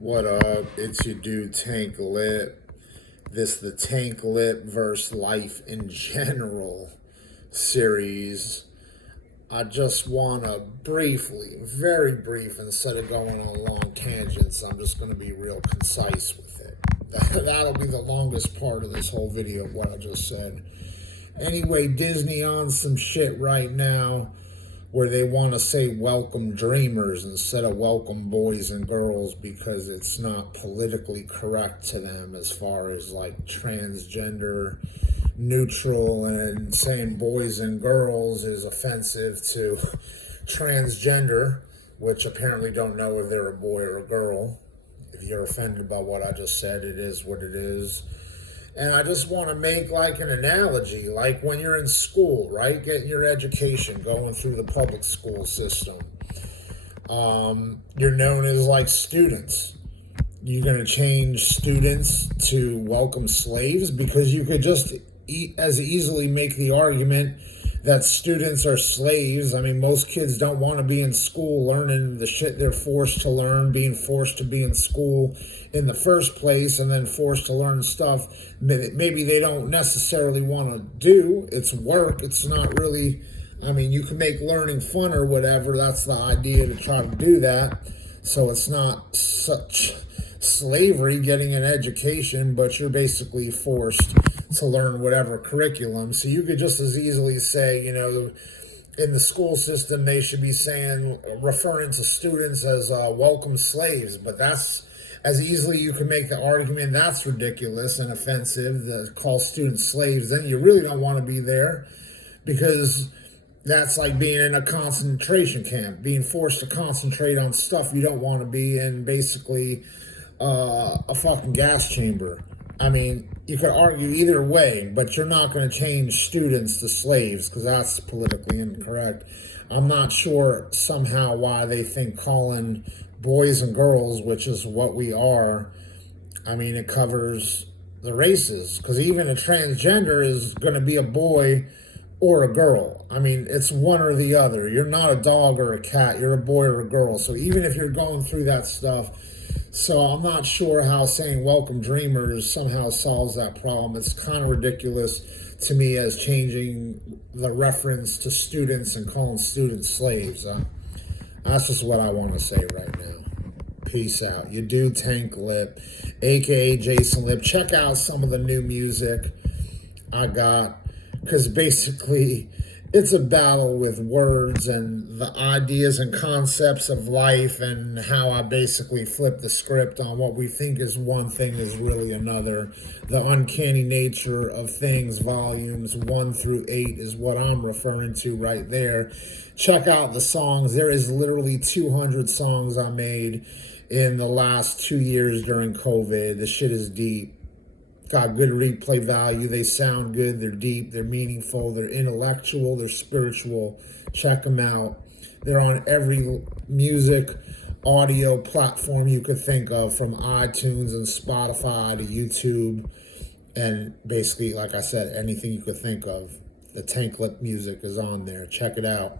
What up? It's your dude Tank Lipp. The Tank Lipp versus Life in General series. I just want to briefly, very brief, instead of going on long tangents, I'm just going to be real concise with it. That'll be the longest part of this whole video of what I just said. Anyway, Disney on some shit right now where they want to say welcome dreamers instead of welcome boys and girls because it's not politically correct to them as far as like transgender neutral, and saying boys and girls is offensive to transgender, which apparently don't know if they're a boy or a girl. If you're offended by what I just said, it is what it is. And I just want to make like an analogy, like when you're in school, right? Getting your education, going through the public school system. You're known as like students. You're going to change students to welcome slaves, because you could just as easily make the argument that students are slaves. I mean, most kids don't want to be in school learning the shit they're forced to learn, being forced to be in school in the first place, and then forced to learn stuff maybe they don't necessarily want to do. It's work. It's not really, I mean, you can make learning fun or whatever. That's the idea, to try to do that. So it's not such slavery getting an education, but you're basically forced to learn whatever curriculum. So you could just as easily say, you know, in the school system, they should be saying, referring to students as welcome slaves. But that's as easily you can make the argument that's ridiculous and offensive to call students slaves. Then you really don't want to be there, because that's like being in a concentration camp, being forced to concentrate on stuff you don't want to be in, basically a fucking gas chamber. I mean, you could argue either way, but you're not going to change students to slaves, because that's politically incorrect. I'm not sure somehow why they think calling boys and girls, which is what we are, I mean, it covers the races, because even a transgender is going to be a boy or a girl. I mean, it's one or the other. You're not a dog or a cat. You're a boy or a girl. So even if you're going through that stuff, so I'm not sure how saying welcome dreamers somehow solves that problem. It's kind of ridiculous to me as changing the reference to students and calling students slaves. That's just what I want to say right now. Peace out. You do Tank Lipp, aka Jason Lipp. Check out some of the new music I got, because basically it's a battle with words and the ideas and concepts of life, and how I basically flip the script on what we think is one thing is really another. The uncanny nature of things, volumes 1 through 8 is what I'm referring to right there. Check out the songs. There is literally 200 songs I made in the last 2 years during COVID. The shit is deep. Got good replay value. They sound good. They're deep. They're meaningful. They're intellectual. They're spiritual. Check them out. They're on every music, audio platform you could think of, from iTunes and Spotify to YouTube. And basically, like I said, anything you could think of. The Tank Lipp music is on there. Check it out.